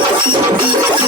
Thank you.